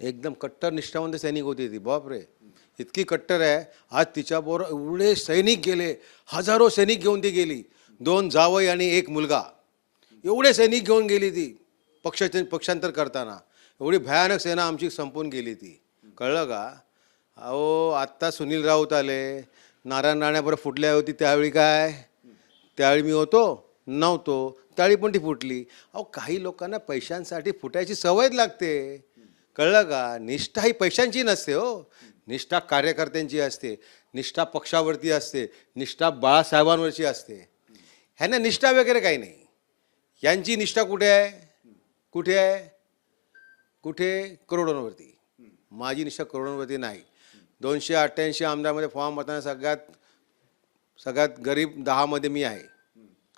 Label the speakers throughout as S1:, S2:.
S1: एकदम कट्टर निष्ठावंत सैनिक होती ती बापरे. इतकी कट्टर आहे. आज तिच्याबरोबर एवढे सैनिक गेले हजारो सैनिक घेऊन ती गेली. दोन जावई आणि एक मुलगा. एवढे सैनिक घेऊन गेली ती पक्षाचे पक्षांतर करताना. एवढी भयानक सेना आमची संपून गेली ती. कळलं का? अहो आत्ता सुनील राऊत आले. नारायण राण्याबरोबर फुटल्या होती त्यावेळी काय? त्यावेळी मी होतो? नव्हतो. त्यावेळी पण ती फुटली. अहो काही लोकांना पैशांसाठी फुटायची सवयच लागते. कळलं का? निष्ठा ही पैशांची नसते हो. निष्ठा कार्यकर्त्यांची असते निष्ठा पक्षावरती असते निष्ठा बाळासाहेबांवरची असते. ह्यांना निष्ठा वगैरे काही नाही. यांची निष्ठा कुठे आहे? कुठे आहे? कुठे? करोडोंवरती. माझी निष्ठा करोडोंवरती नाही. दोनशे अठ्ठ्याऐंशी आमदारमध्ये फॉर्म भरताना सगळ्यात सगळ्यात गरीब दहामध्ये मी आहे.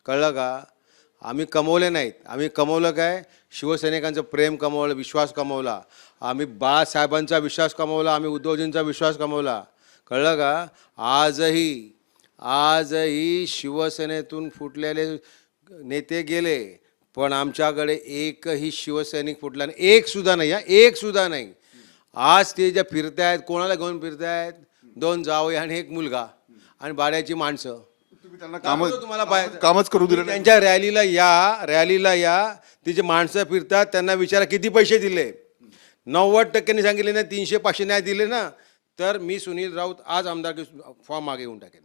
S1: कळलं का? आम्ही कमवले नाहीत. आम्ही कमवलं काय? शिवसैनिकांचं प्रेम कमवलं विश्वास कमवला. आम्ही बाळासाहेबांचा विश्वास कमवला आम्ही उद्धवजींचा विश्वास कमवला. कळलं का? आजही आजही शिवसेनेतून फुटलेले नेते गेले पण आमच्याकडे एकही शिवसैनिक फुटला नाही. एक सुद्धा नाही हा. एक सुद्धा नाही. आज ते जे फिरतायत कोणाला घेऊन फिरतायत? दोन जावई आणि एक मुलगा आणि बाड्याची माणसं.
S2: त्यांना काम
S1: दाखवतो तुम्हाला.
S2: कामच करू दिलं नाही.
S1: त्यांच्या रॅलीला या रॅलीला या ती जे माणसं फिरतात त्यांना विचारा किती पैसे दिले? नव्वद टक्क्यांनी सांगितले ना तीनशे पाचशे नाही दिले ना तर मी सुनील राऊत आज आमदार फॉर्म मागे येऊन टाकेन.